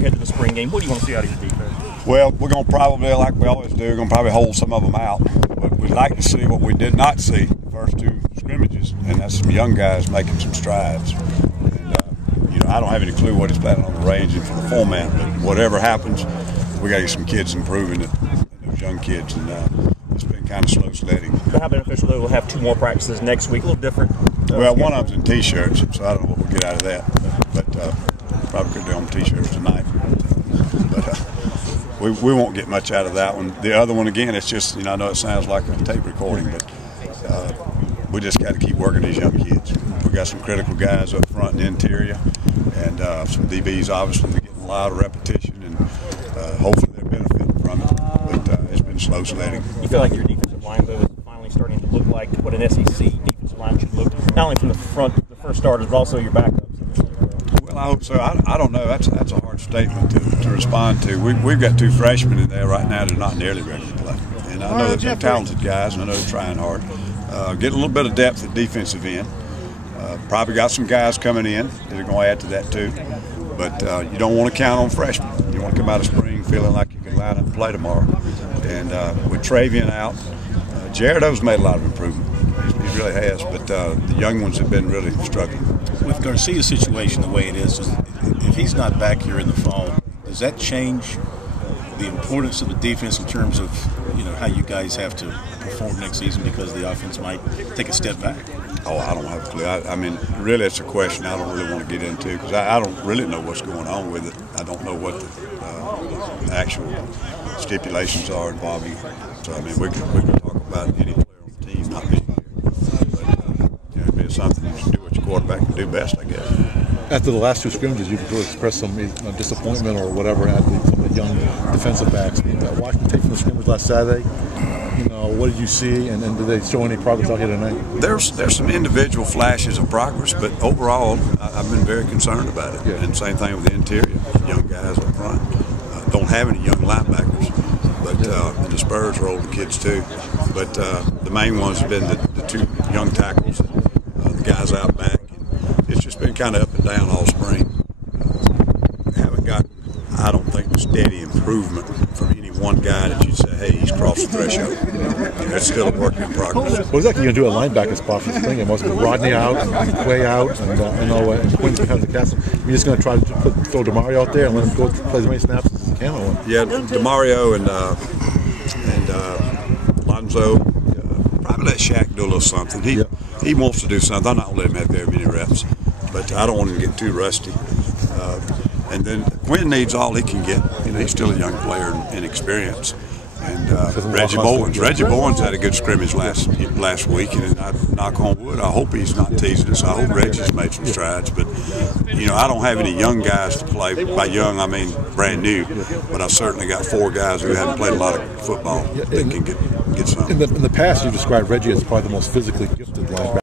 ahead of the spring game? What do you want to see out of your defense? Well, we're going to probably, like we always do, we're going to probably hold some of them out. But we'd like to see what we did not see the first two scrimmages, and that's some young guys making some strides. And, I don't have any clue what he's planning on arranging for the format, but whatever happens, we got to get some kids improving, those young kids, and it's been kind of slow sledding. How beneficial though, we'll have 2 more practices next week, a little different. Well, one of them's in T-shirts, so I don't know what we'll get out of that. But probably could do them T-shirts tonight. But we won't get much out of that one. The other one, again, it's just, I know it sounds like a tape recording, but we just got to keep working these young kids. We got some critical guys up front in the interior, and some DBs, obviously, they're getting a lot of repetition, and hopefully they're benefiting from it. But it's been slow sledding. You feel like your defensive line, though, is finally starting to look like what an SEC defensive line should look, not only from the front, the first starters, but also your backups? Well, I hope so. I don't know. That's a hard statement to respond to. We've got 2 freshmen in there right now that are not nearly ready to play. And I know they're talented guys, and I know they're trying hard. Getting a little bit of depth at defensive end. Probably got some guys coming in that are going to add to that too. But you don't want to count on freshmen. You want to come out of spring feeling like you can line up and play tomorrow. And with Travian out, Jared O's made a lot of improvement. He really has. But the young ones have been really struggling. With Garcia's situation the way it is, if he's not back here in the fall, does that change the importance of the defense in terms of how you guys have to perform next season because the offense might take a step back? Oh, I don't have a clue. I mean, really, it's a question I don't really want to get into because I don't really know what's going on with it. I don't know what the actual stipulations are involving it. So, I mean, we can talk about any player on the team not being here. But it'd be something you should do what your quarterback can do best, I guess. After the last 2 scrimmages, you could express some disappointment or whatever at some of the young defensive backs. Watching the tape from the scrimmage last Saturday, what did you see, and did they show any progress out here tonight? There's some individual flashes of progress, but overall, I've been very concerned about it. Yeah. And same thing with the interior, young guys up front. Don't have any young linebackers, but and the Spurs are older kids too. But the main ones have been the 2 young tackles, the guys out back. It's just been kind of up and down all spring. Haven't got, I don't think, steady improvement from any one guy that you say, hey, he's crossed the threshold. It's still a work in progress. What exactly are you going to do at linebacker spot for the spring? It must be Rodney out, Quay out, and Quinn's behind the castle. You're just going to try to throw DeMario out there and let him go play as many snaps as he can? Or what? Yeah, DeMario and Lonzo. Probably let Shaq do a little something. He wants to do something. I'm not going to let him have very many reps. But I don't want him to get too rusty. And then Quinn needs all he can get. He's still a young player in experience. And Reggie Bowens had a good scrimmage last week, and I knock on wood, I hope he's not teasing us. I hope Reggie's made some strides. But I don't have any young guys to play. By young, I mean brand new. But I've certainly got 4 guys who haven't played a lot of football that can get some. In the past, you described Reggie as probably the most physically gifted linebacker.